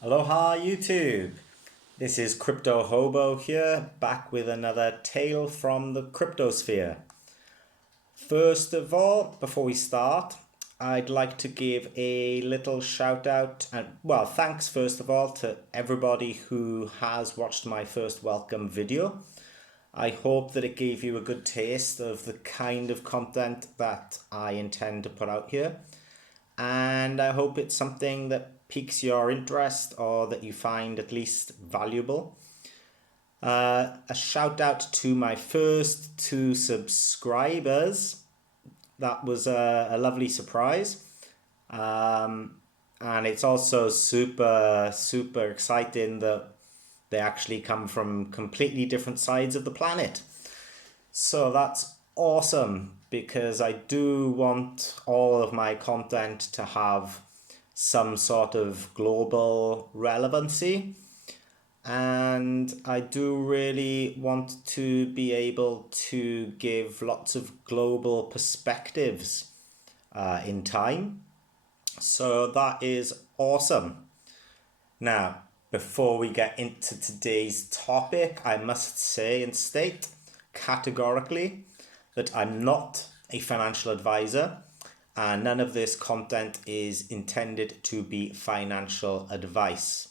Aloha YouTube! This is Crypto Hobo here, back with another tale from the cryptosphere. First of all, before we start, I'd like to give a little shout out and thanks first of all to everybody who has watched my first welcome video. I hope that it gave you a good taste of the kind of content that I intend to put out here. And I hope it's something that piques your interest or that you find at least valuable. A shout out to my first 2 subscribers. That was a lovely surprise. And it's also super exciting that they actually come from completely different sides of the planet. So that's awesome because I do want all of my content to have some sort of global relevancy. And I do really want to be able to give lots of global perspectives in time. So that is awesome. Now, before we get into today's topic, I must say and state categorically that I'm not a financial advisor and none of this content is intended to be financial advice.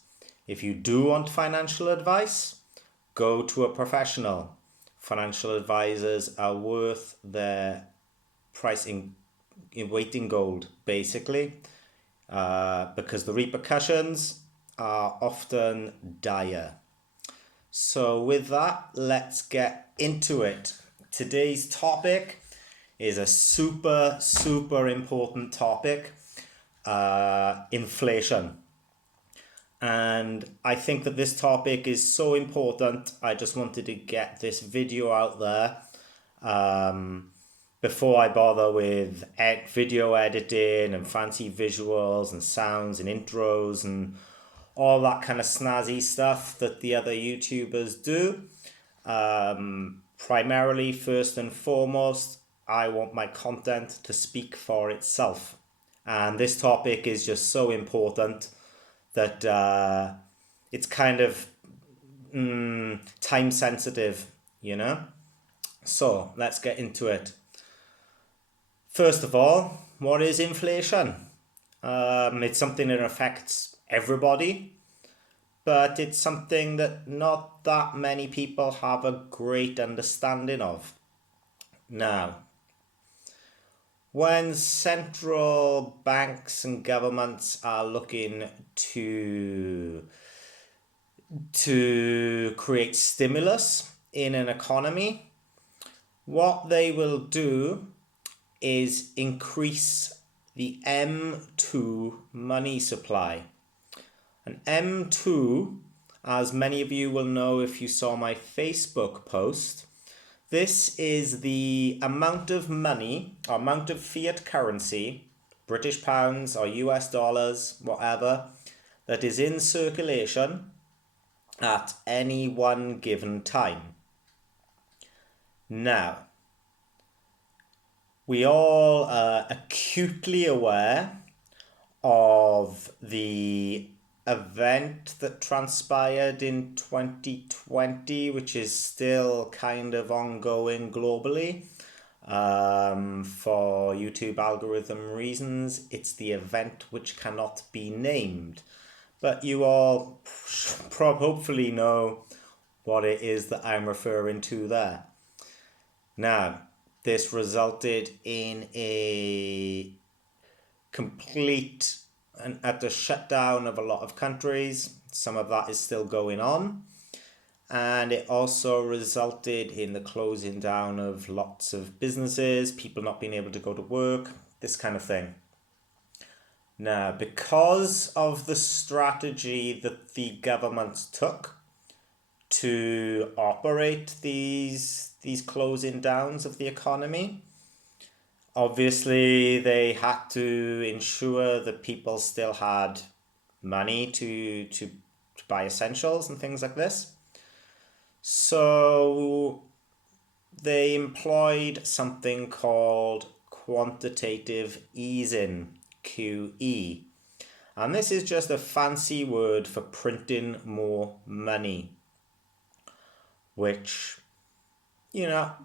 If you do want financial advice, go to a professional. Financial advisors are worth their price in weight in gold, basically, because the repercussions are often dire. So with that, let's get into it. Today's topic is a super important topic, inflation. And I think that this topic is so important, I just wanted to get this video out there before I bother with video editing and fancy visuals and sounds and intros and all that kind of snazzy stuff that the other YouTubers do. Primarily, first and foremost, I want my content to speak for itself. And this topic is just so important that it's kind of time sensitive, you know? So let's get into it. First of all, what is inflation? It's something that affects everybody, but it's something that not that many people have a great understanding of. Now, when central banks and governments are looking to create stimulus in an economy, what they will do is increase the M2 money supply. And M2, as many of you will know if you saw my Facebook post, this is the amount of money, or amount of fiat currency, British pounds or US dollars, whatever, that is in circulation at any one given time. Now, we all are acutely aware of the event that transpired in 2020, which is still kind of ongoing globally. For YouTube algorithm reasons, it's the event which cannot be named. But you all hopefully know what it is that I'm referring to there. Now, this resulted in a complete and utter shutdown of a lot of countries. Some of that is still going on. And it also resulted in the closing down of lots of businesses, people not being able to go to work, this kind of thing. Now, because of the strategy that the government took to operate these closing downs of the economy, obviously they had to ensure that people still had money to buy essentials and things like this. So they employed something called quantitative easing, QE. And this is just a fancy word for printing more money, which,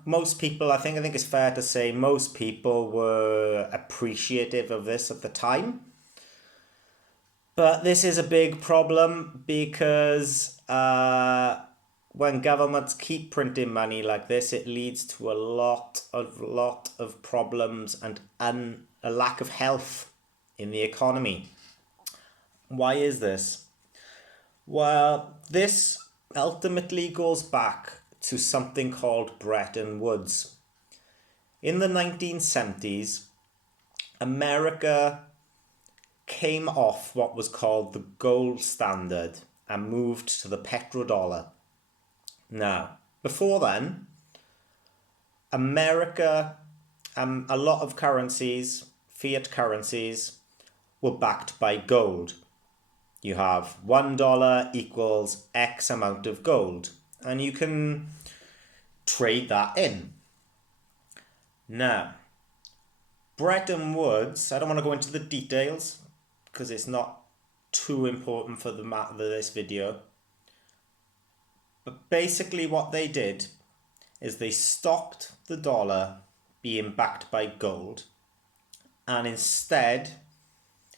most people, I think it's fair to say most people were appreciative of this at the time. But this is a big problem because when governments keep printing money like this, it leads to a lot of problems and a lack of health in the economy. Why is this? Well, this ultimately goes back to something called Bretton Woods. In the 1970s, America came off what was called the gold standard and moved to the petrodollar. Now, before then, America, a lot of currencies, fiat currencies, were backed by gold. You have $1 equals X amount of gold, and you can trade that in. Now, Bretton Woods, I don't want to go into the details because it's not too important for this video. But basically what they did is they stopped the dollar being backed by gold, and instead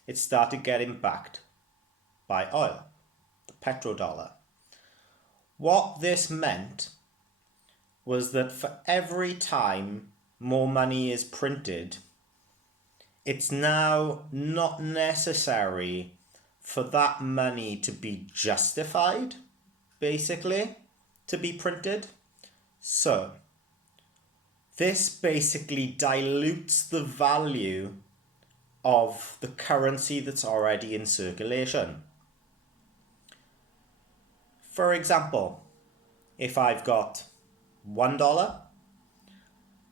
it started getting backed by oil, the petrodollar. What this meant was that for every time more money is printed, it's now not necessary for that money to be justified, basically, to be printed. So, this basically dilutes the value of the currency that's already in circulation. For example, if I've got $1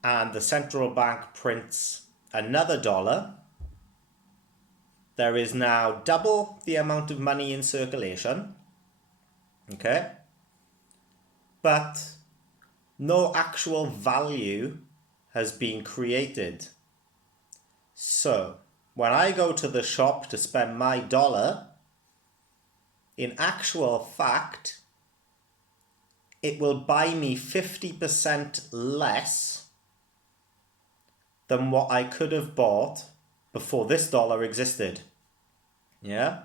and the central bank prints another dollar, there is now double the amount of money in circulation, okay? But no actual value has been created. So, when I go to the shop to spend my dollar, in actual fact, it will buy me 50% less than what I could have bought before this dollar existed. Yeah?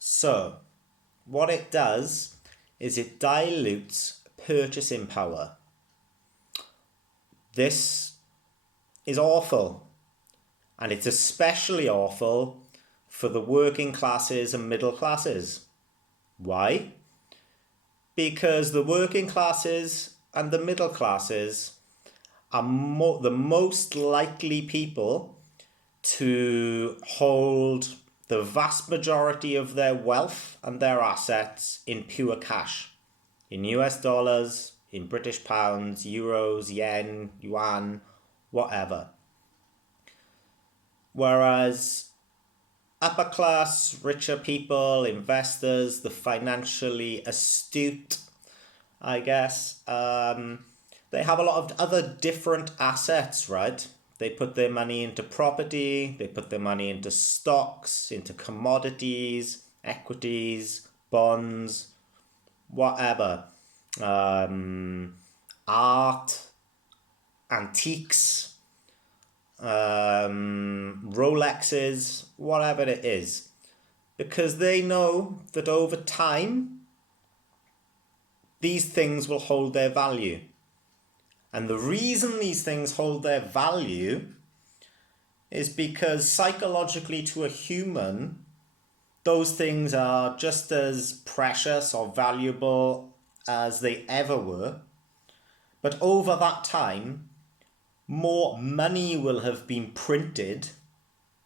So, what it does is it dilutes purchasing power. This is awful. And it's especially awful for the working classes and middle classes. Why? Because the working classes and the middle classes are the most likely people to hold the vast majority of their wealth and their assets in pure cash, in US dollars, in British pounds, euros, yen, yuan, whatever. Whereas upper class, richer people, investors, the financially astute, I guess, they have a lot of other different assets, right? They put their money into property, they put their money into stocks, into commodities, equities, bonds, whatever. Art, antiques, Rolexes, whatever it is. Because they know that over time, these things will hold their value. And the reason these things hold their value is because psychologically to a human, those things are just as precious or valuable as they ever were. But over that time, more money will have been printed,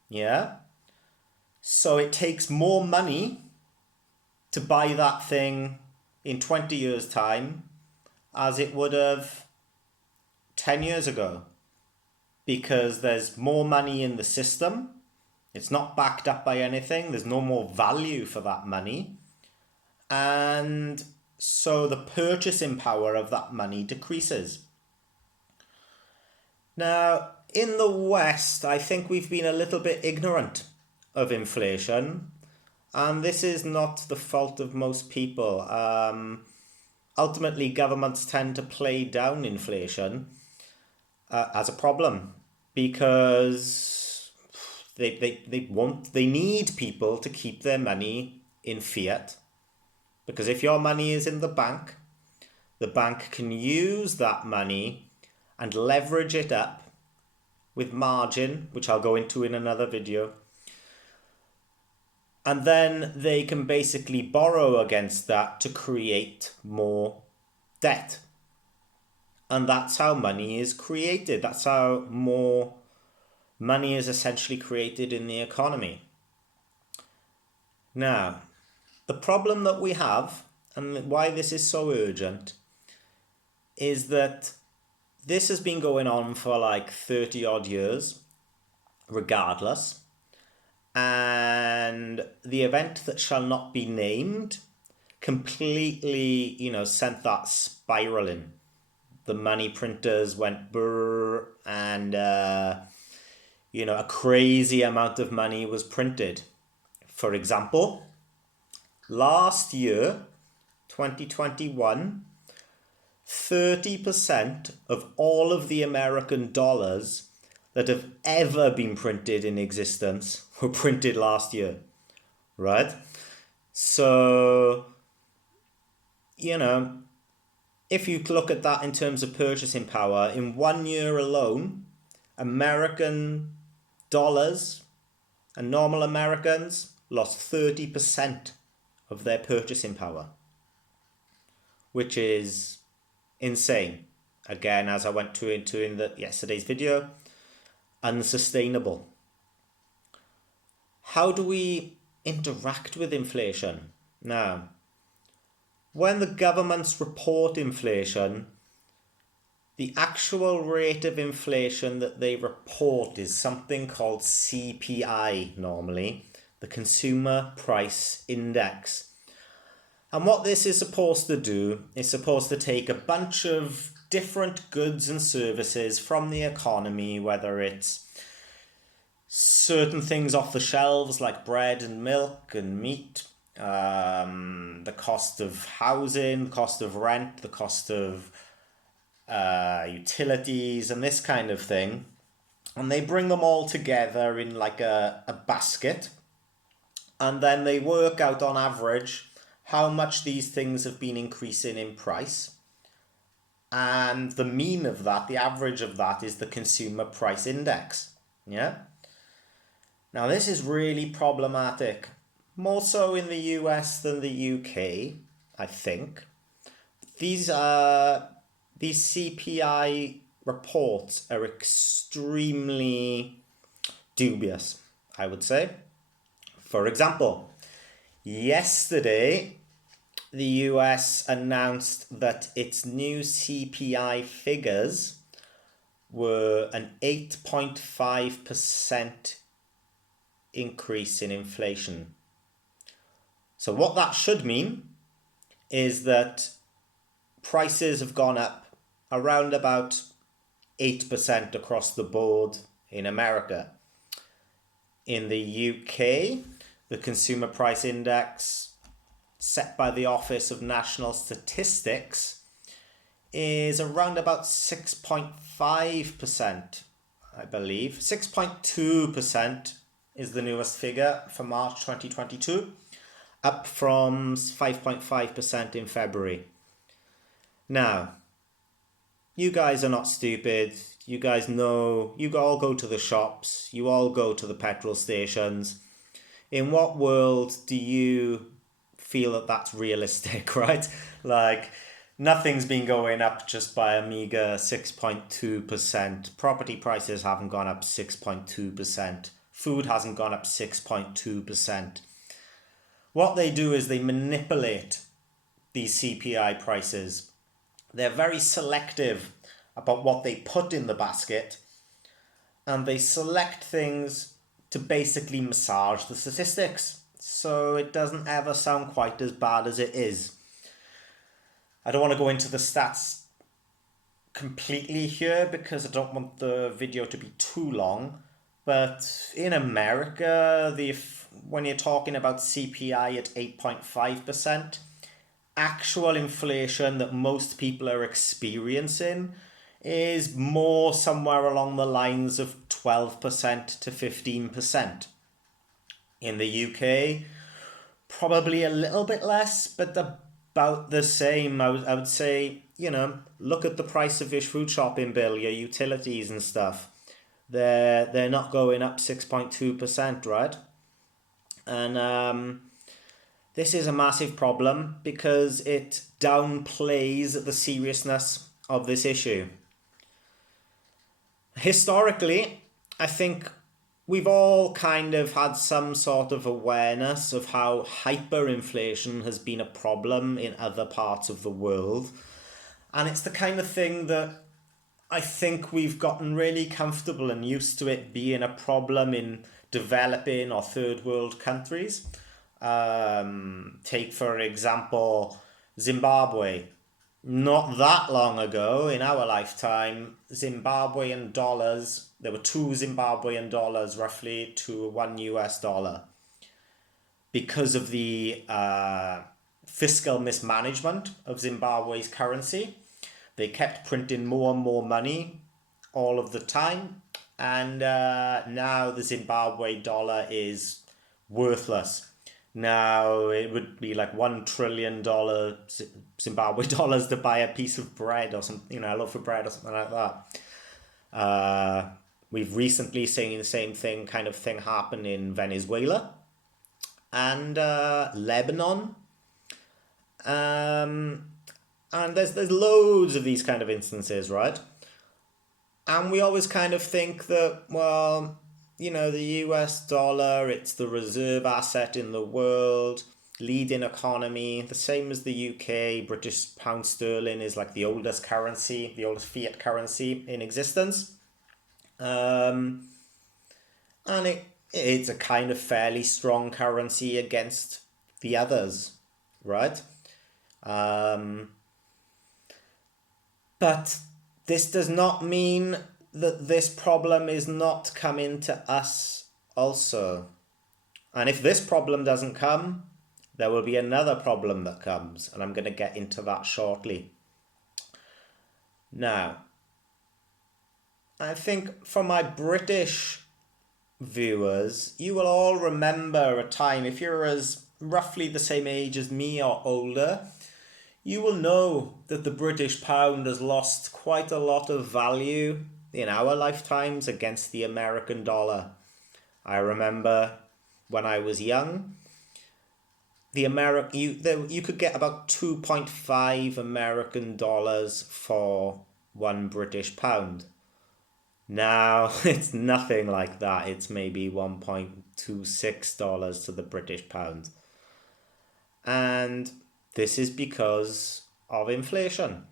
yeah? So it takes more money to buy that thing in 20 years' time as it would have 10 years ago. Because there's more money in the system, it's not backed up by anything, there's no more value for that money, and so the purchasing power of that money decreases. Now, in the West, I think we've been a little bit ignorant of inflation, and this is not the fault of most people. Ultimately, governments tend to play down inflation as a problem because they need people to keep their money in fiat. Because if your money is in the bank can use that money and leverage it up with margin, which I'll go into in another video. And then they can basically borrow against that to create more debt. And that's how money is created. That's how more money is essentially created in the economy. Now, the problem that we have, and why this is so urgent, is that this has been going on for like 30 odd years, regardless. And the event that shall not be named completely, sent that spiraling. The money printers went brrr, and, a crazy amount of money was printed. For example, last year, 2021, 30% of all of the American dollars that have ever been printed in existence were printed last year, right? So, if you look at that in terms of purchasing power, in 1 year alone, American dollars and normal Americans lost 30% of their purchasing power, which is insane. Again, as I went into in yesterday's video, unsustainable. How do we interact with inflation? Now, when the governments report inflation, the actual rate of inflation that they report is something called CPI normally, the Consumer Price Index. And what this is supposed to do is supposed to take a bunch of different goods and services from the economy, whether it's certain things off the shelves like bread and milk and meat, the cost of housing, the cost of rent, the cost of utilities and this kind of thing. And they bring them all together in like a basket. And then they work out on average how much these things have been increasing in price. And the mean of that, the average of that, is the Consumer Price Index. Yeah? Now this is really problematic. More so in the US than the UK, I think. These CPI reports are extremely dubious, I would say. For example, yesterday, the US announced that its new CPI figures were an 8.5% increase in inflation. So what that should mean is that prices have gone up around about 8% across the board in America. In the UK, the Consumer Price Index set by the Office of National Statistics is around about 6.5%, I believe. 6.2% is the newest figure for March 2022, up from 5.5% in February. Now, you guys are not stupid. You guys know, you all go to the shops, you all go to the petrol stations. In what world do you feel that that's realistic, right? Like, nothing's been going up just by a meager 6.2%. Property prices haven't gone up 6.2%. Food hasn't gone up 6.2%. What they do is they manipulate these CPI prices. They're very selective about what they put in the basket, and they select things to basically massage the statistics, so it doesn't ever sound quite as bad as it is. I don't want to go into the stats completely here because I don't want the video to be too long, But in America, when you're talking about CPI at 8.5%, actual inflation that most people are experiencing is more somewhere along the lines of 12% to 15%. In the UK, probably a little bit less, but about the same. I would say, look at the price of your food shopping bill, your utilities and stuff. They're not going up 6.2%, right? And this is a massive problem because it downplays the seriousness of this issue. Historically, I think we've all kind of had some sort of awareness of how hyperinflation has been a problem in other parts of the world. And it's the kind of thing that I think we've gotten really comfortable and used to it being a problem in developing or third world countries. Take, for example, Zimbabwe. Not that long ago, in our lifetime, Zimbabwean dollars, there were 2 Zimbabwean dollars roughly to $1. Because of the fiscal mismanagement of Zimbabwe's currency, they kept printing more and more money all of the time. And now the Zimbabwe dollar is worthless. Now it would be like $1 trillion Zimbabwe dollars to buy a piece of bread or something, a loaf of bread or something like that. We've recently seen the same kind of thing happen in Venezuela and Lebanon. And there's loads of these kind of instances, right? And we always kind of think that, well, the US dollar, it's the reserve asset in the world, leading economy, the same as the UK. British pound sterling is like the oldest currency, the oldest fiat currency in existence. And it's a kind of fairly strong currency against the others, right? But this does not mean that this problem is not coming to us also. And if this problem doesn't come, there will be another problem that comes, and I'm going to get into that shortly. Now, I think for my British viewers, you will all remember a time, if you're as roughly the same age as me or older, you will know that the British pound has lost quite a lot of value in our lifetimes against the American dollar. I remember when I was young, you could get about 2.5 American dollars for one British pound. Now it's nothing like that. It's maybe $1.26 to the British pound. And this is because of inflation.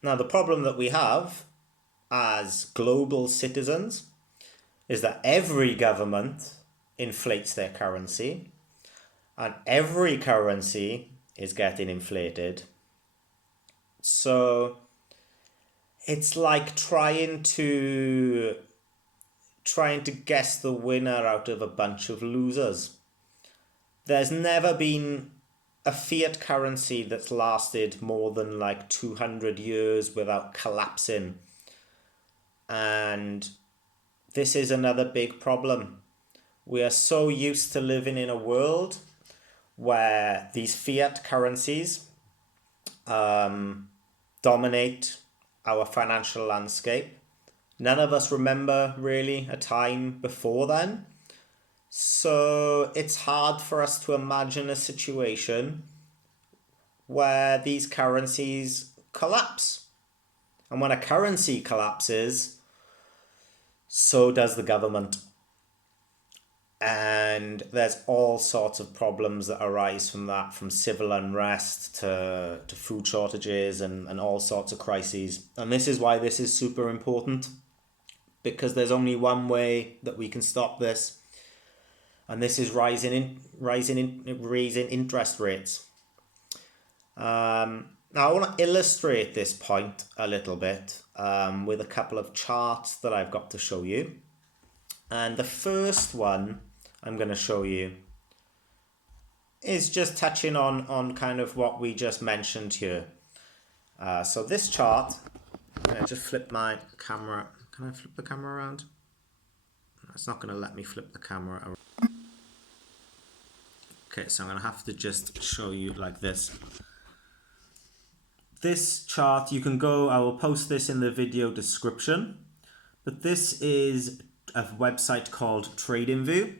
Now, the problem that we have as global citizens is that every government inflates their currency, and every currency is getting inflated. So it's like trying to guess the winner out of a bunch of losers. There's never been a fiat currency that's lasted more than like 200 years without collapsing. And this is another big problem. We are so used to living in a world where these fiat currencies dominate our financial landscape. None of us remember really a time before then. So it's hard for us to imagine a situation where these currencies collapse. And when a currency collapses, so does the government. And there's all sorts of problems that arise from that, from civil unrest to food shortages and all sorts of crises. And this is why this is super important, because there's only one way that we can stop this. And this is raising interest rates. Now I want to illustrate this point a little bit with a couple of charts that I've got to show you. And the first one I'm going to show you is just touching on kind of what we just mentioned here. So this chart, I just flip my camera. Can I flip the camera around? It's not going to let me flip the camera around. Okay, so I'm going to have to just show you like this. This chart, you can go, I will post this in the video description, but this is a website called TradingView,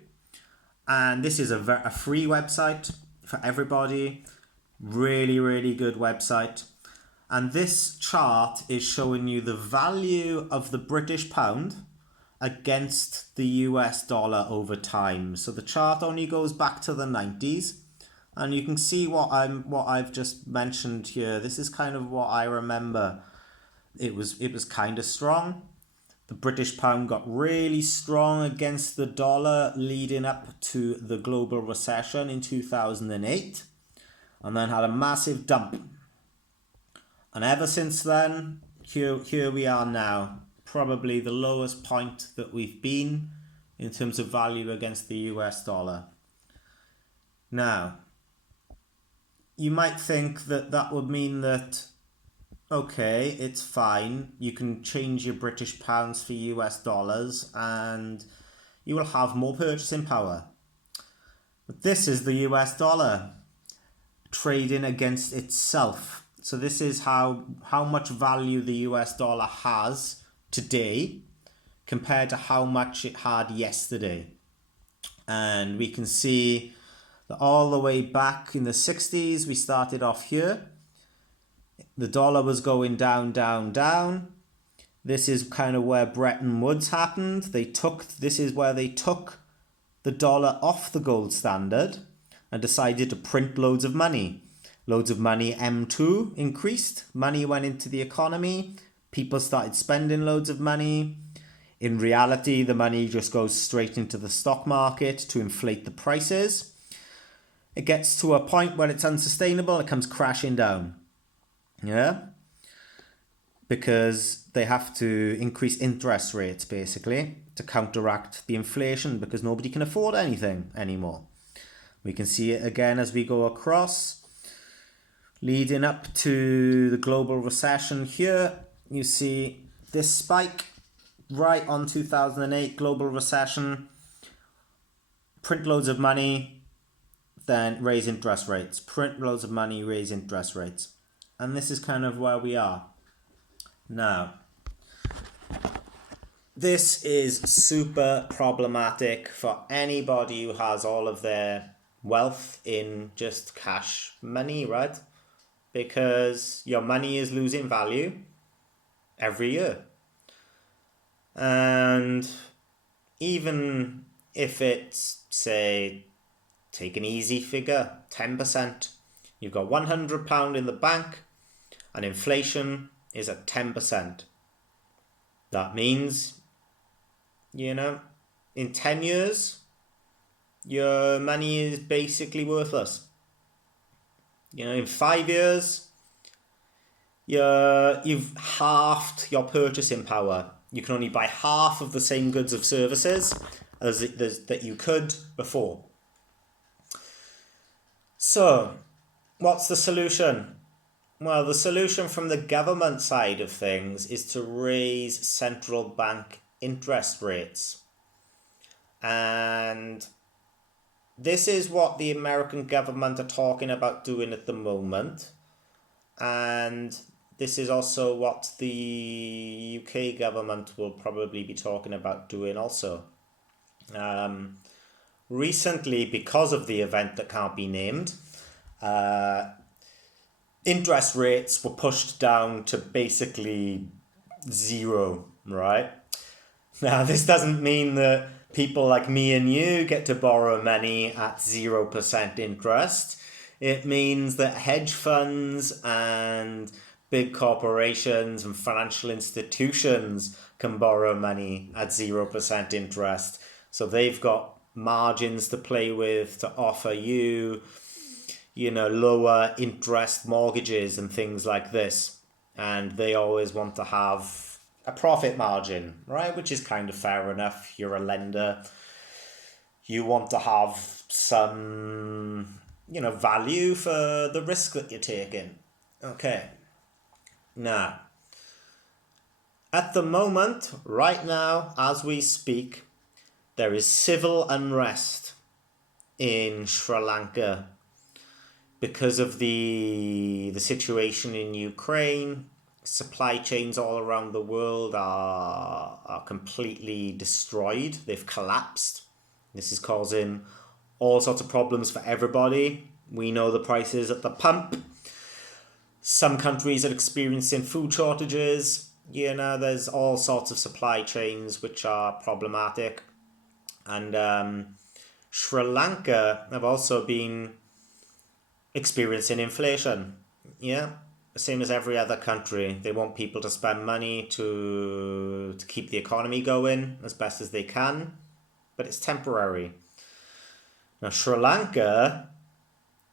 and this is a free website for everybody. Really, really good website. And this chart is showing you the value of the British pound against the US dollar over time. So the chart only goes back to the 90s, and you can see what I've just mentioned here. This is kind of what I remember. It was kind of strong. The British pound got really strong against the dollar leading up to the global recession in 2008, and then had a massive dump. And ever since then, here we are now. Probably the lowest point that we've been in terms of value against the US dollar. Now, you might think that that would mean that, okay, it's fine, you can change your British pounds for US dollars and you will have more purchasing power. But this is the US dollar trading against itself. So this is how much value the US dollar has today compared to how much it had yesterday. And we can see that all the way back in the 60s, we started off here. The dollar was going down, down, down. This is kind of where Bretton Woods happened. This is where they took the dollar off the gold standard and decided to print loads of money. Loads of money, M2 increased. Money went into the economy. People started spending loads of money. In reality, the money just goes straight into the stock market to inflate the prices. It gets to a point where it's unsustainable. It comes crashing down. Yeah? Because they have to increase interest rates, basically, to counteract the inflation, because nobody can afford anything anymore. We can see it again as we go across. Leading up to the global recession here, you see this spike right on 2008 global recession. Print loads of money, then raise interest rates. Print loads of money, raise interest rates. And this is kind of where we are. Now, this is super problematic for anybody who has all of their wealth in just cash money, right? Because your money is losing value every year. And even if it's, say, take an easy figure, 10%, you've got £100 in the bank and inflation is at 10%. That means, in 10 years, your money is basically worthless. In 5 years, you've halved your purchasing power. You can only buy half of the same goods or services as that you could before. So, what's the solution? Well, the solution from the government side of things is to raise central bank interest rates. And this is what the American government are talking about doing at the moment. And this is also what the UK government will probably be talking about doing also. Recently, because of the event that can't be named, interest rates were pushed down to basically zero, right? Now, this doesn't mean that people like me and you get to borrow money at 0% interest. It means that hedge funds and big corporations and financial institutions can borrow money at 0% interest. So they've got margins to play with to offer you, lower interest mortgages and things like this. And they always want to have a profit margin, right? Which is kind of fair enough. You're a lender. You want to have some, value for the risk that you're taking. Okay. Now, at the moment, right now, as we speak, there is civil unrest in Sri Lanka because of the situation in Ukraine. Supply chains all around the world are completely destroyed. They've collapsed. This is causing all sorts of problems for everybody. We know the prices at the pump. Some countries are experiencing food shortages. There's all sorts of supply chains which are problematic. And Sri Lanka have also been experiencing inflation. Yeah, same as every other country. They want people to spend money to keep the economy going as best as they can, but it's temporary. Now, Sri Lanka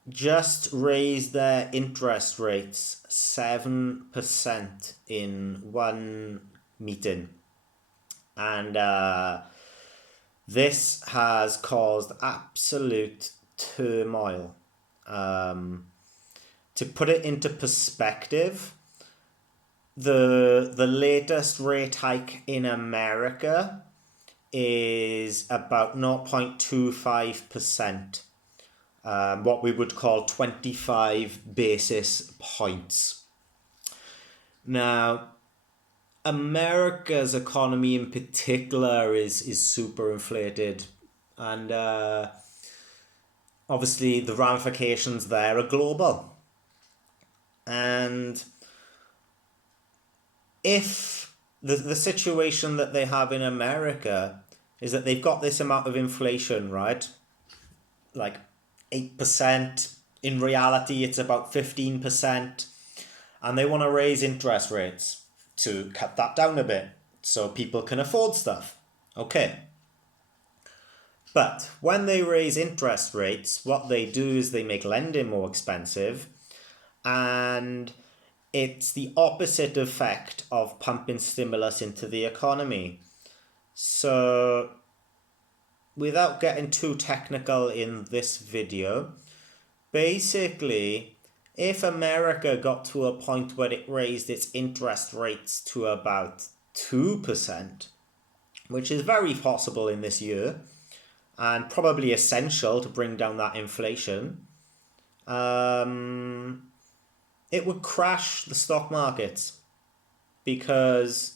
just raised their interest rates 7% in one meeting. And this has caused absolute turmoil. To put it into perspective, the latest rate hike in America is about 0.25%, what we would call 25 basis points. Now, America's economy in particular is super inflated, and obviously the ramifications there are global. And if the situation that they have in America is that they've got this amount of inflation, right? Like 8%. In reality, it's about 15%. And they want to raise interest rates to cut that down a bit so people can afford stuff. Okay. But when they raise interest rates, what they do is they make lending more expensive. And it's the opposite effect of pumping stimulus into the economy. So, without getting too technical in this video, basically, if America got to a point where it raised its interest rates to about 2%, which is very possible in this year, and probably essential to bring down that inflation, it would crash the stock markets because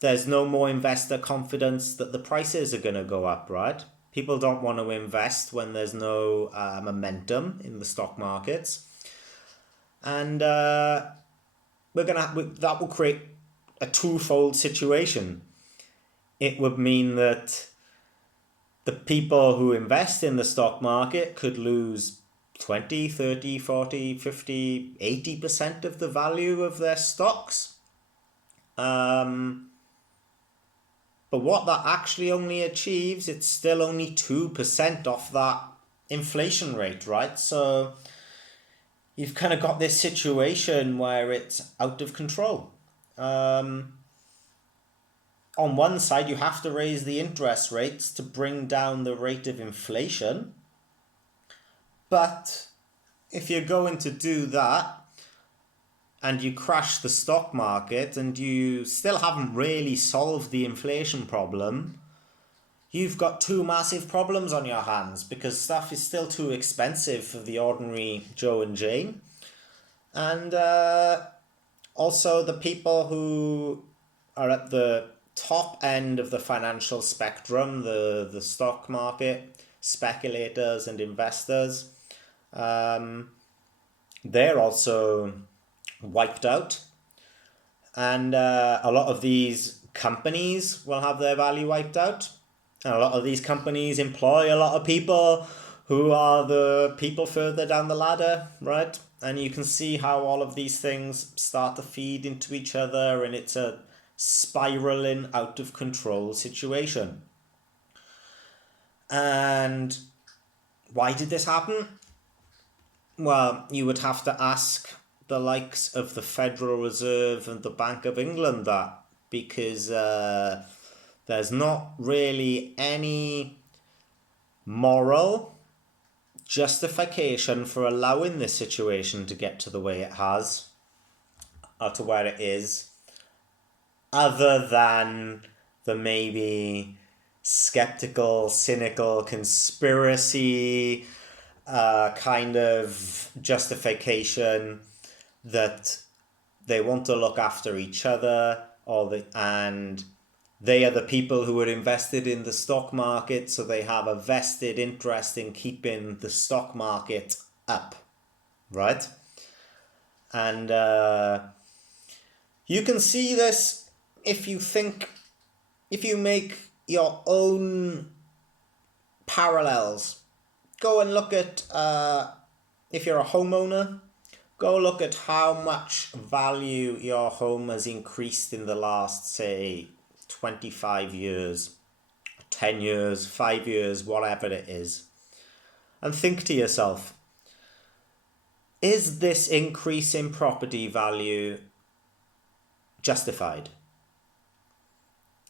there's no more investor confidence that the prices are going to go up, right? People don't want to invest when there's no momentum in the stock markets. And that will create a twofold situation. It would mean that the people who invest in the stock market could lose 20, 30, 40, 50, 80% of the value of their stocks. But what that actually only achieves, it's still only 2% off that inflation rate, right? So you've kind of got this situation where it's out of control. On one side, you have to raise the interest rates to bring down the rate of inflation. But if you're going to do that and you crash the stock market and you still haven't really solved the inflation problem, you've got two massive problems on your hands because stuff is still too expensive for the ordinary Joe and Jane. And also the people who are at the top end of the financial spectrum, the stock market, speculators and investors, they're also wiped out. And a lot of these companies will have their value wiped out. And a lot of these companies employ a lot of people who are the people further down the ladder, right? And you can see how all of these things start to feed into each other, and it's a spiraling out of control situation. And why did this happen? Well, you would have to ask the likes of the Federal Reserve and the Bank of England that because there's not really any moral justification for allowing this situation to get to the way it has, or to where it is, other than the maybe skeptical, cynical, conspiracy kind of justification that they want to look after each other, and they are the people who are invested in the stock market, so they have a vested interest in keeping the stock market up, right? And you can see this if you make your own parallels. Go and look at, if you're a homeowner, go look at how much value your home has increased in the last, say, 25 years, 10 years, 5 years, whatever it is. And think to yourself, is this increase in property value justified?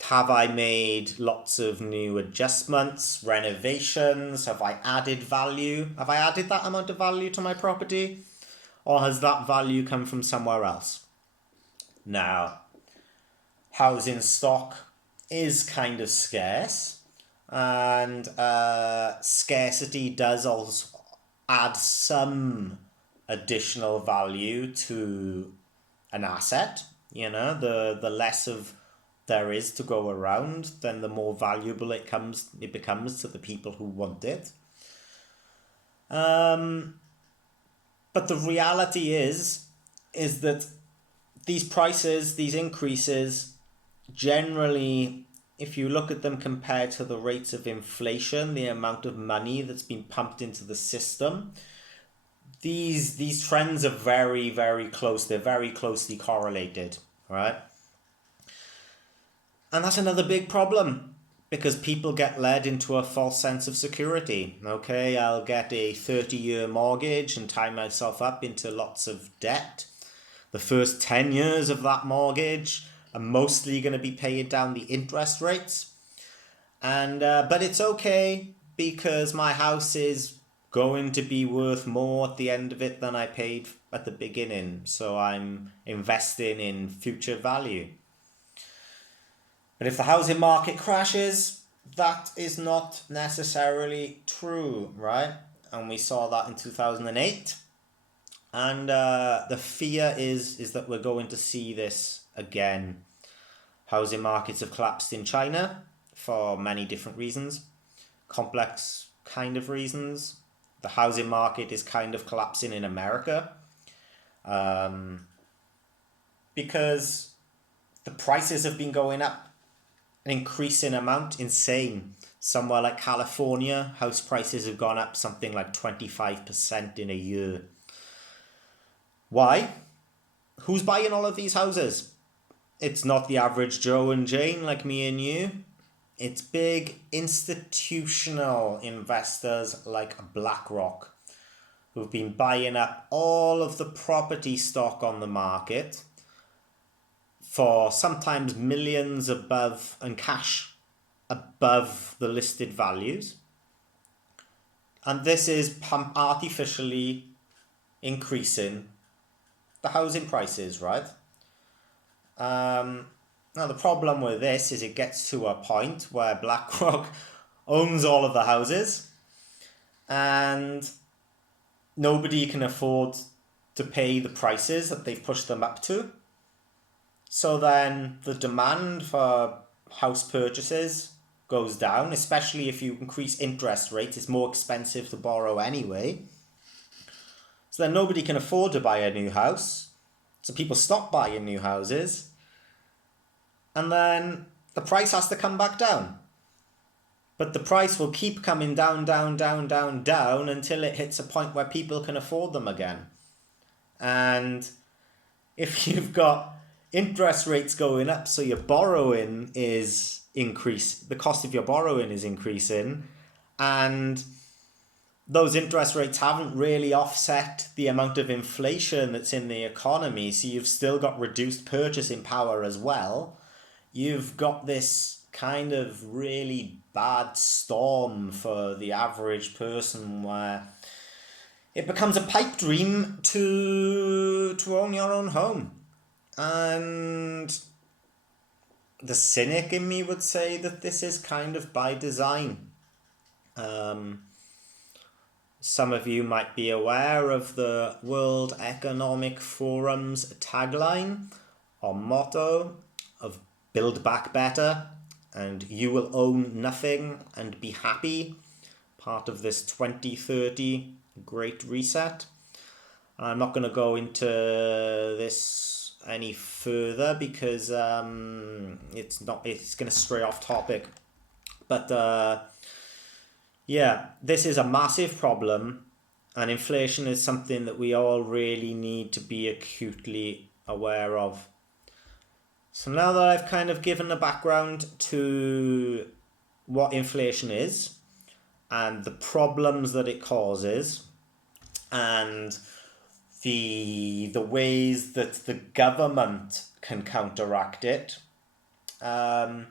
Have I made lots of new adjustments, renovations? Have I added value? Have I added that amount of value to my property? Or has that value come from somewhere else? Now, housing stock is kind of scarce, and scarcity does also add some additional value to an asset. You know, the less of there is to go around, then the more valuable it becomes to the people who want it. But the reality is that these prices, these increases, generally, if you look at them compared to the rates of inflation, the amount of money that's been pumped into the system, these trends are very, very close. They're very closely correlated, right? And that's another big problem, because people get led into a false sense of security. Okay, I'll get a 30-year mortgage and tie myself up into lots of debt. The first 10 years of that mortgage are mostly going to be paying down the interest rates. And but it's okay, because my house is going to be worth more at the end of it than I paid at the beginning. So I'm investing in future value. But if the housing market crashes, that is not necessarily true, right? And we saw that in 2008. And the fear is that we're going to see this again. Housing markets have collapsed in China for many different reasons, complex kind of reasons. The housing market is kind of collapsing in America because the prices have been going up an increasing amount, insane. Somewhere like California, house prices have gone up something like 25% in a year. Why? Who's buying all of these houses? It's not the average Joe and Jane like me and you. It's big institutional investors like BlackRock, who've been buying up all of the property stock on the market for sometimes millions above, and cash above the listed values. And this is artificially increasing the housing prices, right? Now the problem with this is it gets to a point where BlackRock owns all of the houses and nobody can afford to pay the prices that they've pushed them up to. So then the demand for house purchases goes down, especially if you increase interest rates. It's more expensive to borrow anyway. So then nobody can afford to buy a new house. So people stop buying new houses. And then the price has to come back down. But the price will keep coming down, down, down, down, down until it hits a point where people can afford them again. And if you've got interest rates going up, so your borrowing is increased, the cost of your borrowing is increasing, and those interest rates haven't really offset the amount of inflation that's in the economy, so you've still got reduced purchasing power as well. you've got this kind of really bad storm for the average person where it becomes a pipe dream to own your own home. And the cynic in me would say that this is kind of by design. Some of you might be aware of the World Economic Forum's tagline or motto of Build Back Better and you will own nothing and be happy, part of this 2030 Great Reset. I'm not going to go into this any further because it's going to stray off topic. But yeah, this is a massive problem, and inflation is something that we all really need to be acutely aware of. So now that I've kind of given a background to what inflation is and the problems that it causes and the ways that the government can counteract it, I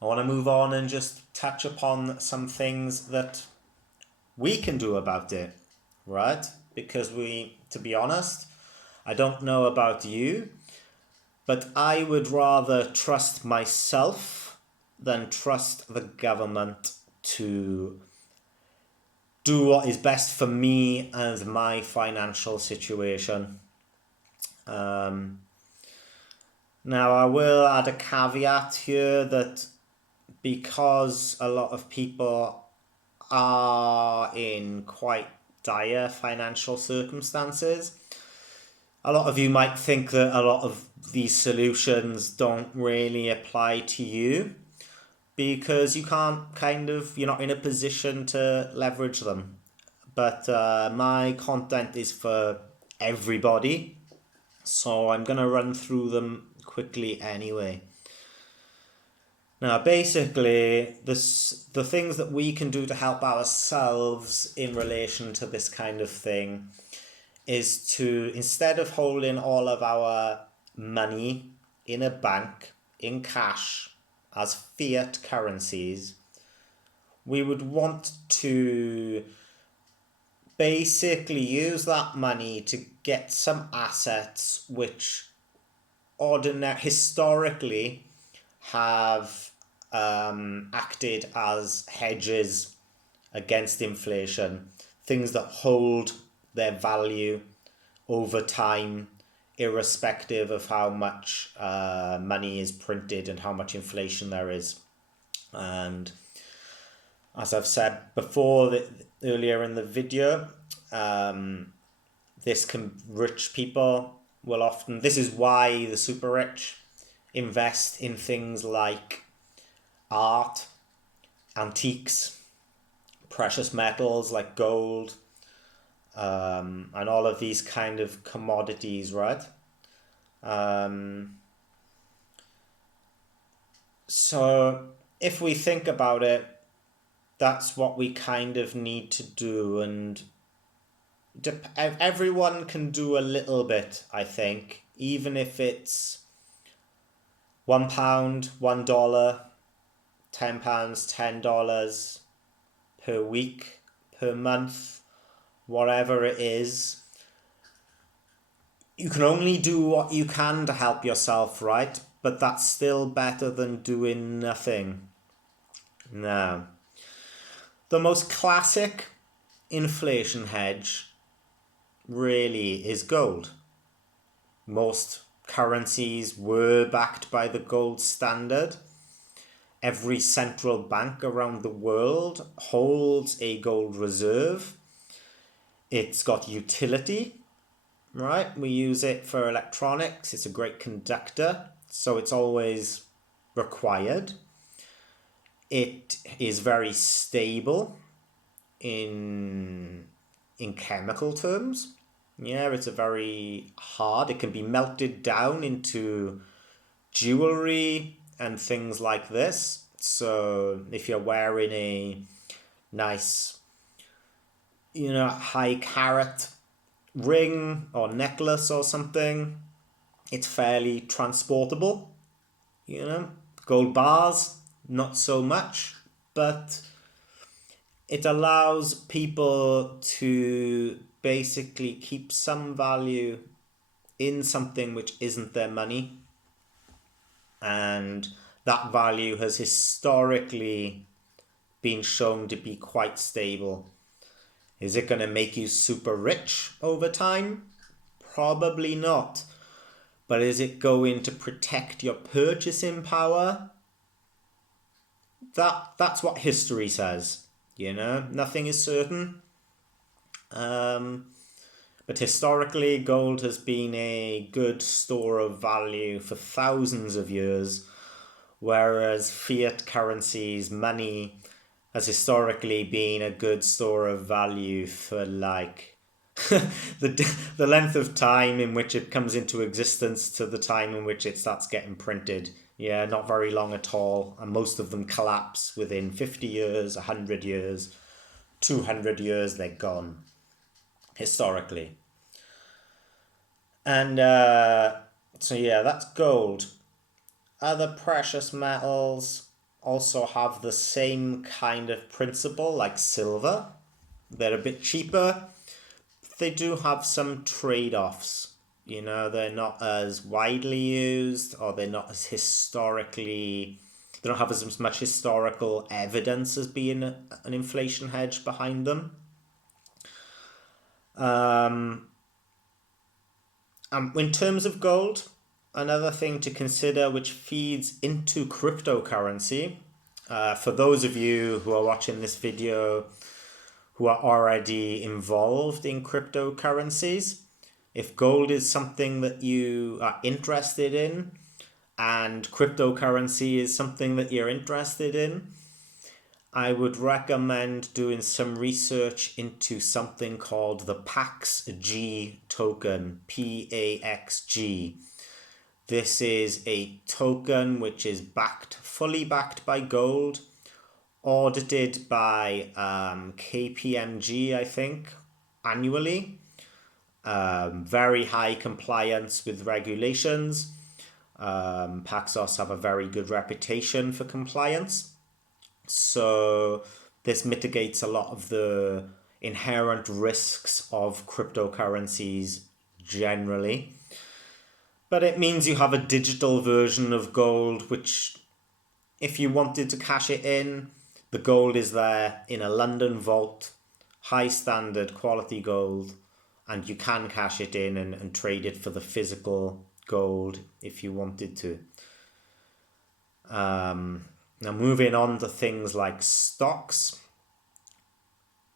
want to move on and just touch upon some things that we can do about it, right? Because to be honest, I don't know about you, but I would rather trust myself than trust the government to do what is best for me and my financial situation. Now, I will add a caveat here that because a lot of people are in quite dire financial circumstances, a lot of you might think that a lot of these solutions don't really apply to you because you're not in a position to leverage them. But my content is for everybody, so I'm going to run through them quickly anyway. Now, basically, the things that we can do to help ourselves in relation to this kind of thing is to, instead of holding all of our money in a bank, in cash, as fiat currencies, we would want to basically use that money to get some assets which historically have acted as hedges against inflation, things that hold their value over time, irrespective of how much money is printed and how much inflation there is. And as I've said before, earlier in the video, rich people will often, this is why the super rich invest in things like art, antiques, precious metals like gold, and all of these kind of commodities, right? So if we think about it, that's what we kind of need to do, and everyone can do a little bit, I think, even if it's £1, $1, £10, $10 per week, per month, whatever it is. You can only do what you can to help yourself, right? But that's still better than doing nothing. Now, the most classic inflation hedge really is gold. Most currencies were backed by the gold standard. Every central bank around the world holds a gold reserve. It's got utility, right? We use it for electronics. It's a great conductor, so it's always required. It is very stable in chemical terms. Yeah, it's a very hard. It can be melted down into jewelry and things like this. So if you're wearing a nice, high carat ring or necklace or something, it's fairly transportable, Gold bars, not so much, but it allows people to basically keep some value in something which isn't their money, and that value has historically been shown to be quite stable. Is it going to make you super rich over time? Probably not. But is it going to protect your purchasing power? That's what history says. Nothing is certain. But historically, gold has been a good store of value for thousands of years, whereas fiat currencies, money, has historically been a good store of value for the length of time in which it comes into existence to the time in which it starts getting printed. Yeah, not very long at all, and most of them collapse within 50 years, 100 years, 200 years, they're gone, historically. And so yeah, that's gold. Other precious metals also have the same kind of principle, like silver. They're a bit cheaper. They do have some trade-offs. They're not as widely used, or they're not as historically... They don't have as much historical evidence as being an inflation hedge behind them. In terms of gold, another thing to consider which feeds into cryptocurrency, for those of you who are watching this video who are already involved in cryptocurrencies, if gold is something that you are interested in and cryptocurrency is something that you're interested in, I would recommend doing some research into something called the PAXG token, PAXG. This is a token which is fully backed by gold, audited by KPMG, I think, annually. Very high compliance with regulations. Paxos have a very good reputation for compliance. So this mitigates a lot of the inherent risks of cryptocurrencies generally. But it means you have a digital version of gold, which if you wanted to cash it in, the gold is there in a London vault, high standard quality gold, and you can cash it in and trade it for the physical gold if you wanted to. Now moving on to things like stocks.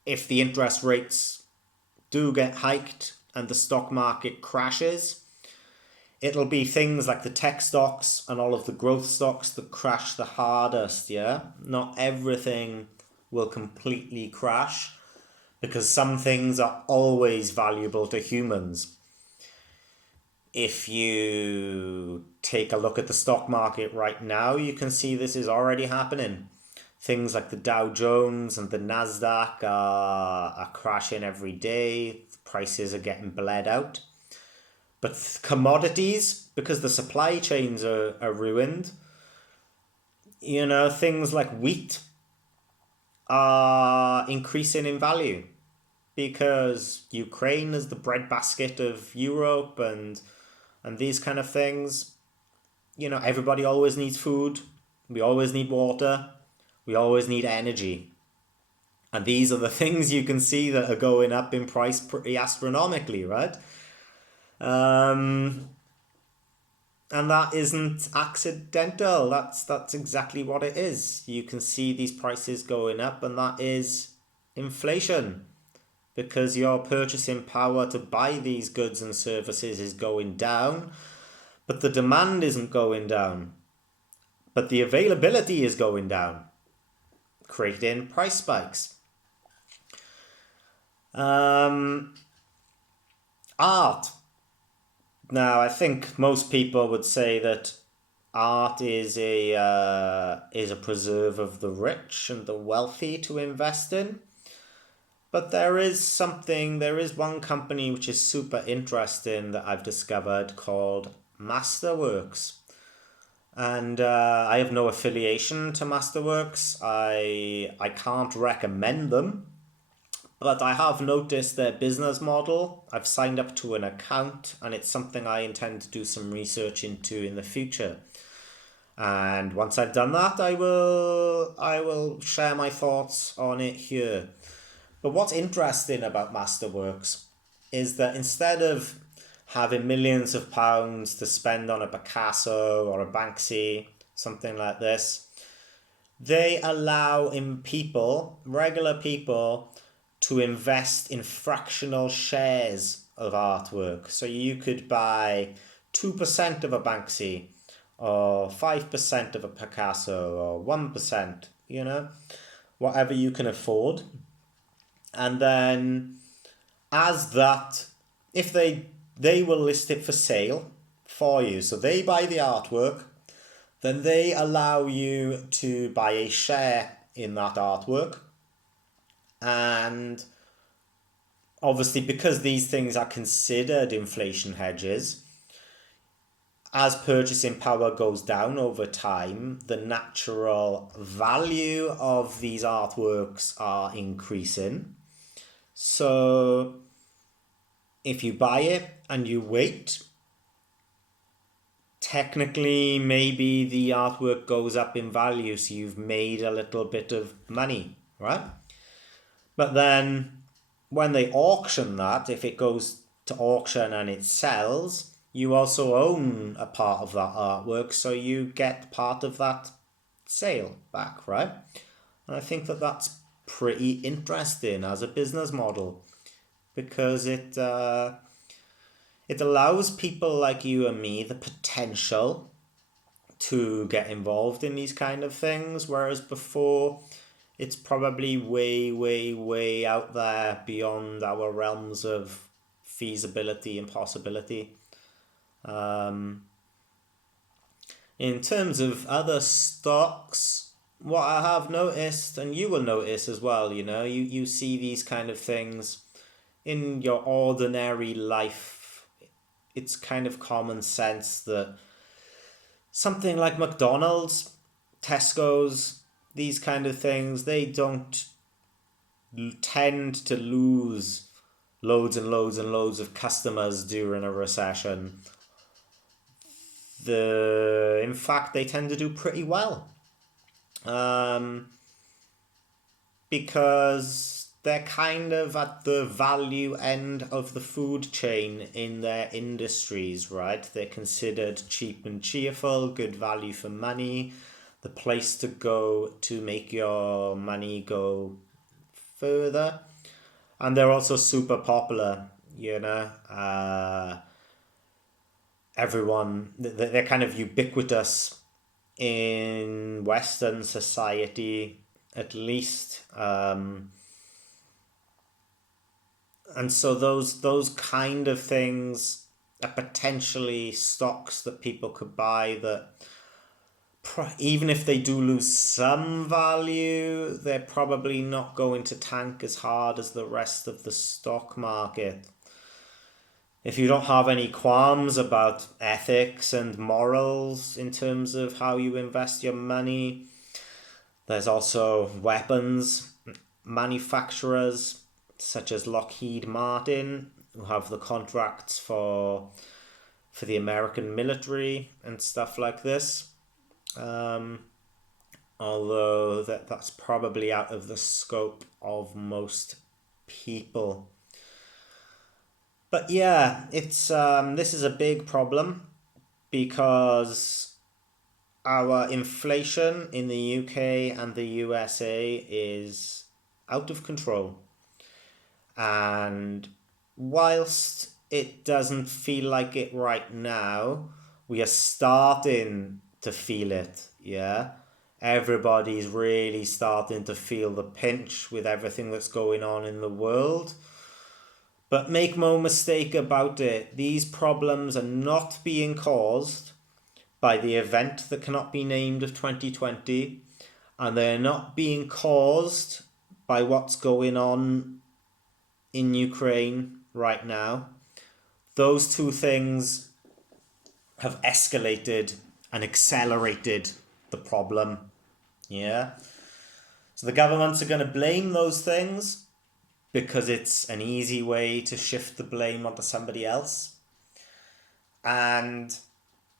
If the interest rates do get hiked and the stock market crashes, it'll be things like the tech stocks and all of the growth stocks that crash the hardest, yeah? Not everything will completely crash, because some things are always valuable to humans. If you take a look at the stock market right now, you can see this is already happening. Things like the Dow Jones and the Nasdaq are crashing every day. Prices are getting bled out. But commodities, because the supply chains are ruined, things like wheat are increasing in value because Ukraine is the breadbasket of Europe and these kind of things. Everybody always needs food. We always need water. We always need energy. And these are the things you can see that are going up in price pretty astronomically, right? And that isn't accidental. That's exactly what it is. You can see these prices going up, and that is inflation, because your purchasing power to buy these goods and services is going down, but the demand isn't going down, but the availability is going down, creating price spikes. Art. Now, I think most people would say that art is a preserve of the rich and the wealthy to invest in. But there is one company which is super interesting that I've discovered called Masterworks. And I have no affiliation to Masterworks. I can't recommend them, but I have noticed their business model. I've signed up to an account, and it's something I intend to do some research into in the future. And once I've done that, I will share my thoughts on it here. But what's interesting about Masterworks is that instead of having millions of pounds to spend on a Picasso or a Banksy, something like this, they allow in people, regular people, to invest in fractional shares of artwork. So you could buy 2% of a Banksy or 5% of a Picasso or 1%, whatever you can afford. And then as that, if they will list it for sale for you. So they buy the artwork, then they allow you to buy a share in that artwork. And obviously, because these things are considered inflation hedges, as purchasing power goes down over time, the natural value of these artworks are increasing. So if you buy it and you wait, technically maybe the artwork goes up in value, so you've made a little bit of money, right? But then when they auction that, if it goes to auction and it sells, you also own a part of that artwork, so you get part of that sale back, right? And I think that that's pretty interesting as a business model, because it allows people like you and me the potential to get involved in these kind of things, whereas before it's probably way, way, way out there beyond our realms of feasibility and possibility. In terms of other stocks, what I have noticed, and you will notice as well, you see these kind of things in your ordinary life. It's kind of common sense that something like McDonald's, Tesco's, these kind of things, they don't tend to lose loads and loads and loads of customers during a recession. In fact, they tend to do pretty well, because they're kind of at the value end of the food chain in their industries, right? They're considered cheap and cheerful, good value for money, the place to go to make your money go further. And they're also super popular, everyone, they're kind of ubiquitous in Western society, at least. And so those kind of things are potentially stocks that people could buy that, even if they do lose some value, they're probably not going to tank as hard as the rest of the stock market. If you don't have any qualms about ethics and morals in terms of how you invest your money, there's also weapons manufacturers such as Lockheed Martin, who have the contracts for the American military and stuff like this. Although that's probably out of the scope of most people. But yeah, it's this is a big problem, because our inflation in the UK and the USA is out of control. And whilst it doesn't feel like it right now, we are starting to feel it, yeah? Everybody's really starting to feel the pinch with everything that's going on in the world. But make no mistake about it, these problems are not being caused by the event that cannot be named of 2020, and they're not being caused by what's going on in Ukraine right now. Those two things have escalated and accelerated the problem. Yeah. So the governments are going to blame those things because it's an easy way to shift the blame onto somebody else. And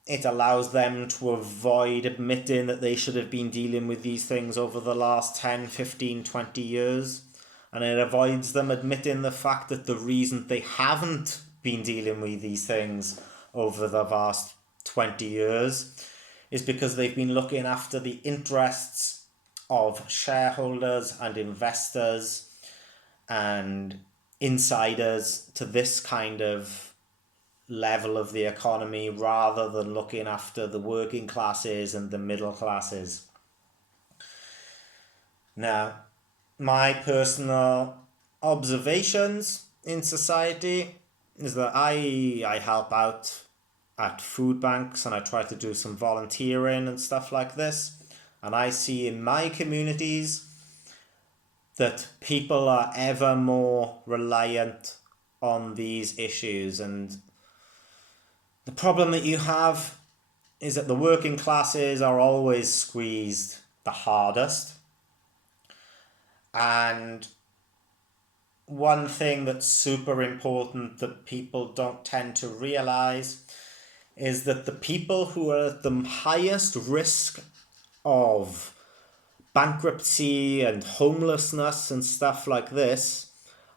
it allows them to avoid admitting that they should have been dealing with these things over the last 10, 15, 20 years. And it avoids them admitting the fact that the reason they haven't been dealing with these things over the past 20 years is because they've been looking after the interests of shareholders and investors and insiders to this kind of level of the economy rather than looking after the working classes and the middle classes. Now, my personal observations in society is that I help out at food banks and I try to do some volunteering and stuff like this. And I see in my communities that people are ever more reliant on these issues. And the problem that you have is that the working classes are always squeezed the hardest. And one thing that's super important that people don't tend to realize is that the people who are at the highest risk of bankruptcy and homelessness and stuff like this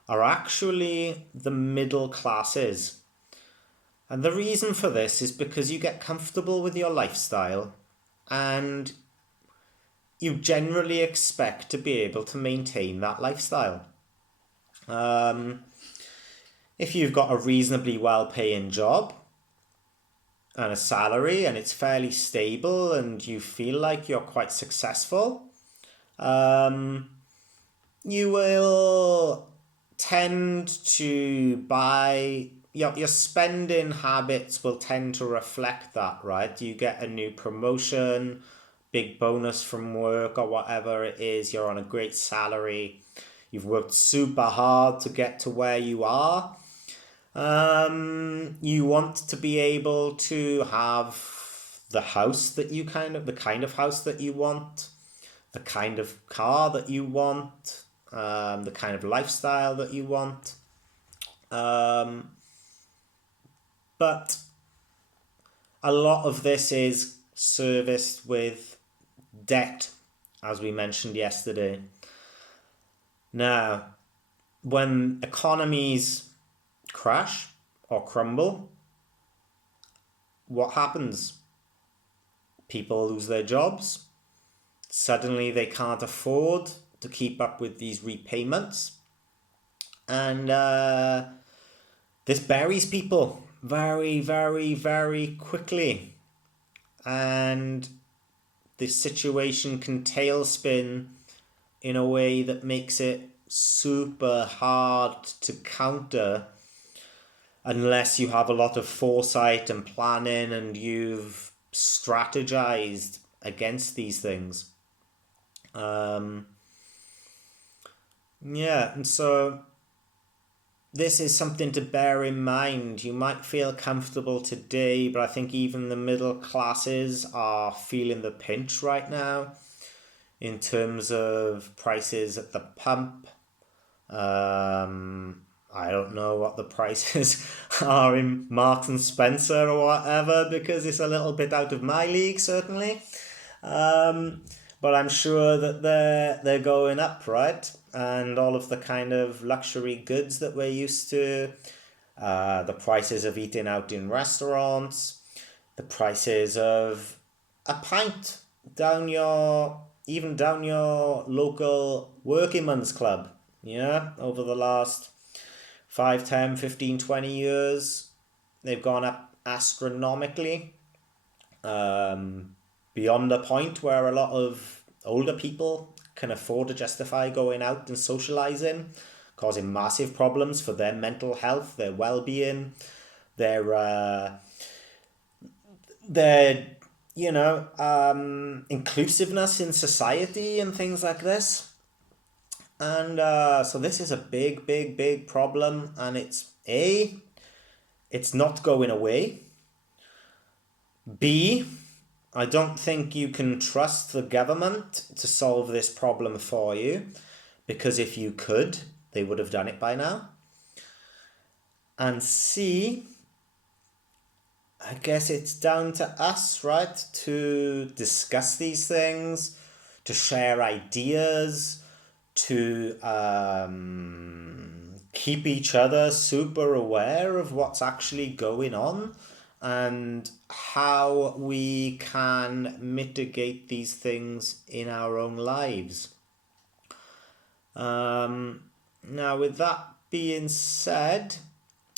are actually the middle classes. And the reason for this is because you get comfortable with your lifestyle and you generally expect to be able to maintain that lifestyle. If you've got a reasonably well-paying job and a salary and it's fairly stable and you feel like you're quite successful, you will tend to buy, your spending habits will tend to reflect that, right? You get a new promotion, big bonus from work or whatever it is, you're on a great salary, you've worked super hard to get to where you are. You want to be able to have the house that you the kind of house that you want, the kind of car that you want, the kind of lifestyle that you want. But a lot of this is serviced with debt, as we mentioned yesterday. Now, when economies crash or crumble, what happens? People lose their jobs. Suddenly they can't afford to keep up with these repayments. And this buries people very, very, very quickly. And this situation can tailspin in a way that makes it super hard to counter unless you have a lot of foresight and planning and you've strategized against these things. And so this is something to bear in mind. You might feel comfortable today, but I think even the middle classes are feeling the pinch right now in terms of prices at the pump. I don't know what the prices are in Marks and Spencer or whatever, because it's a little bit out of my league, certainly. But I'm sure that they're going up, right? And all of the kind of luxury goods that we're used to, the prices of eating out in restaurants, the prices of a pint down your local working man's club, over the last 5, 10, 15, 20 years, they've gone up astronomically, beyond a point where a lot of older people can afford to justify going out and socializing, causing massive problems for their mental health, their well-being, their inclusiveness in society and things like this. And so this is a big, big, big problem, and it's not going away. B, I don't think you can trust the government to solve this problem for you, because if you could, they would have done it by now. And C, I guess it's down to us, right, to discuss these things, to share ideas, to keep each other super aware of what's actually going on and how we can mitigate these things in our own lives. Now, with that being said,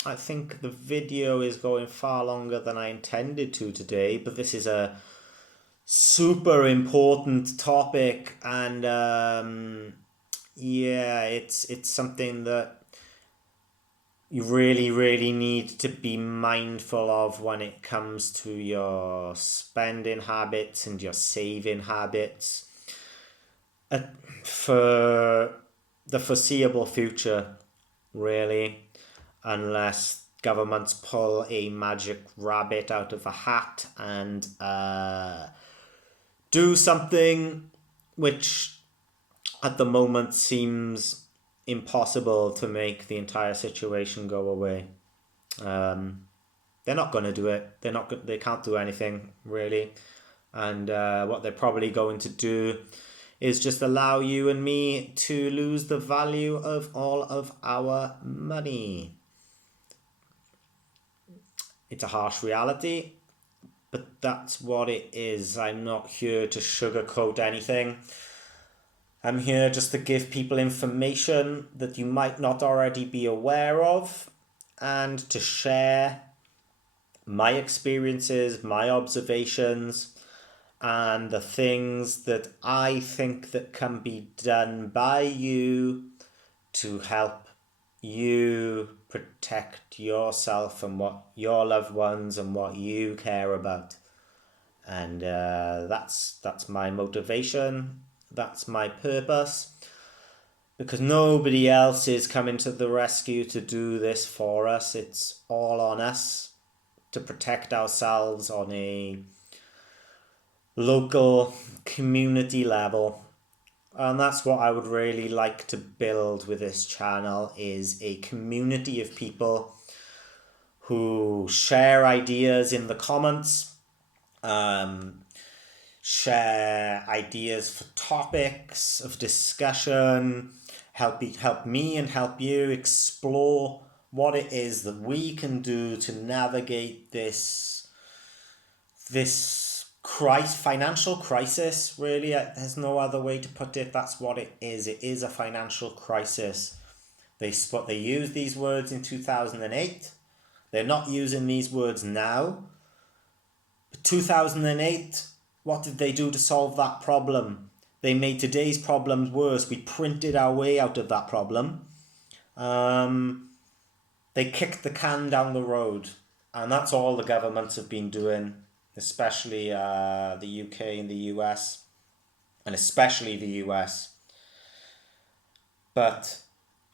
I think the video is going far longer than I intended to today, but this is a super important topic, and yeah, it's something that you really need to be mindful of when it comes to your spending habits and your saving habits for the foreseeable future, really, unless governments pull a magic rabbit out of a hat and do something which at the moment seems impossible to make the entire situation go away. They're not going to do it. They can't do anything, really. And what they're probably going to do is just allow you and me to lose the value of all of our money. It's a harsh reality, but that's what it is. I'm not here to sugarcoat anything. I'm here just to give people information that you might not already be aware of, and to share my experiences, my observations, and the things that I think that can be done by you to help you protect yourself and what your loved ones and what you care about. And that's my motivation. That's my purpose. Because nobody else is coming to the rescue to do this for us. It's all on us to protect ourselves on a local community level. And that's what I would really like to build with this channel, is a community of people who share ideas in the comments, share ideas for topics of discussion, help me and help you explore what it is that we can do to navigate this financial crisis. Really, there's no other way to put it. That's what it is. It is a financial crisis. They used these words in 2008. They're not using these words now. But 2008, what did they do to solve that problem? They made today's problems worse. We printed our way out of that problem. They kicked the can down the road. And that's all the governments have been doing, especially the UK and the US, and especially the US. But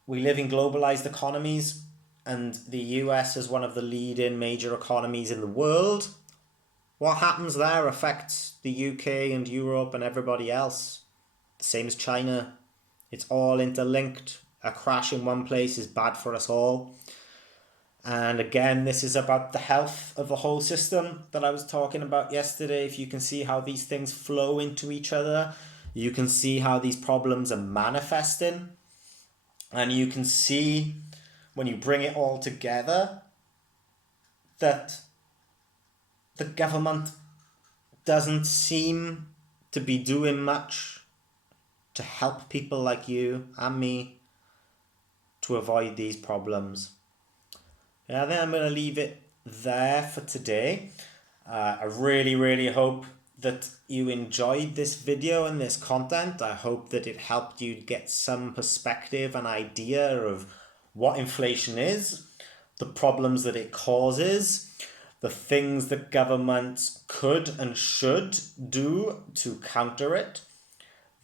we live in globalized economies, and the US is one of the leading major economies in the world. What happens there affects the UK and Europe and everybody else. The same as China. It's all interlinked. A crash in one place is bad for us all. And again, this is about the health of the whole system that I was talking about yesterday. If you can see how these things flow into each other, you can see how these problems are manifesting. And you can see, when you bring it all together, that the government doesn't seem to be doing much to help people like you and me to avoid these problems. And I think I'm going to leave it there for today. I really hope that you enjoyed this video and this content. I hope that it helped you get some perspective and idea of what inflation is, the problems that it causes, the things that governments could and should do to counter it,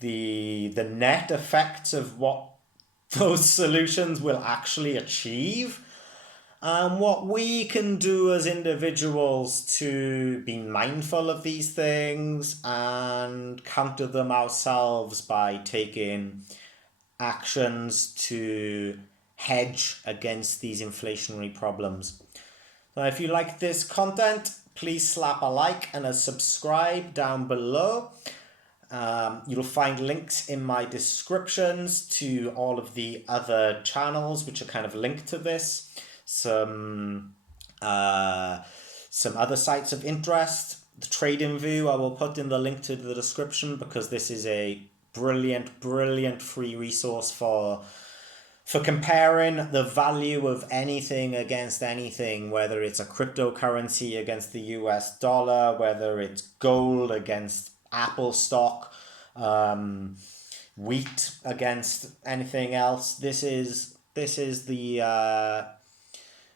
the net effects of what those solutions will actually achieve, And what we can do as individuals to be mindful of these things and counter them ourselves by taking actions to hedge against these inflationary problems. So if you like this content, please slap a like and a subscribe down below. You'll find links in my descriptions to all of the other channels which are kind of linked to this. Some other sites of interest. The Trading View I will put in the link to the description, because this is a brilliant free resource for comparing the value of anything against anything, whether it's a cryptocurrency against the US dollar, whether it's gold against Apple stock, wheat against anything else. This is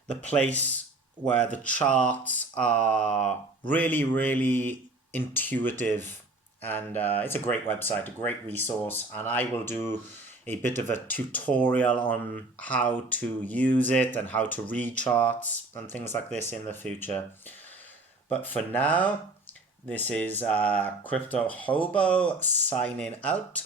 the place where the charts are really intuitive, and it's a great website, a great resource, and I will do a bit of a tutorial on how to use it and how to read charts and things like this in the future. But for now, this is Crypto Hobo signing out.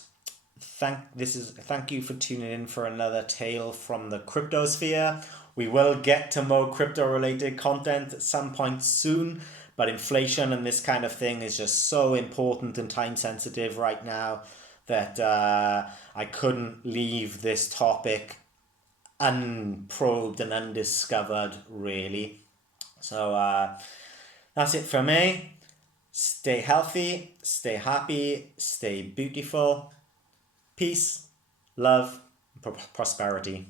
Thank you for tuning in for another tale from the cryptosphere. We will get to more crypto related content at some point soon, but inflation and this kind of thing is just so important and time sensitive right now that I couldn't leave this topic unprobed and undiscovered, really. So that's it for me. Stay healthy, stay happy, stay beautiful. Peace, love, prosperity.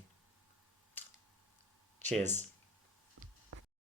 Cheers.